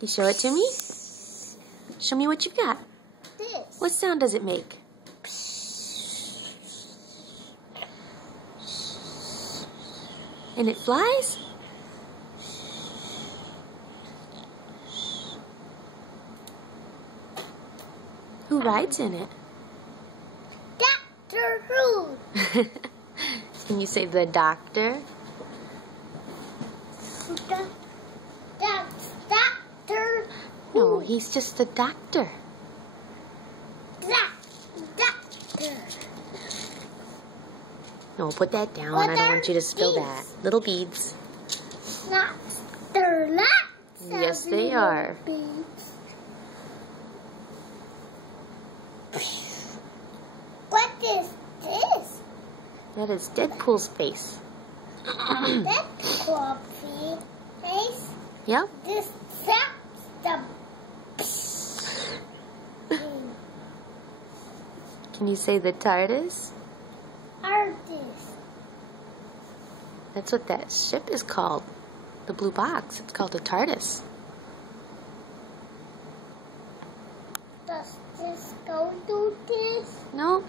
You show it to me? Show me what you've got. This. What sound does it make? And it flies? Who rides in it? Doctor Who. Can you say the doctor? Doctor Who. No, he's just the doctor. Doctor. No, put that down. What I don't are want you to spill these? that. Little beads. They're lots. Yes, they are. What is this? That is Deadpool's face. That's coffee face. Yep. This the Can you say the TARDIS? artist. That's what that ship is called. The blue box. It's called a TARDIS. Does this go to this? No.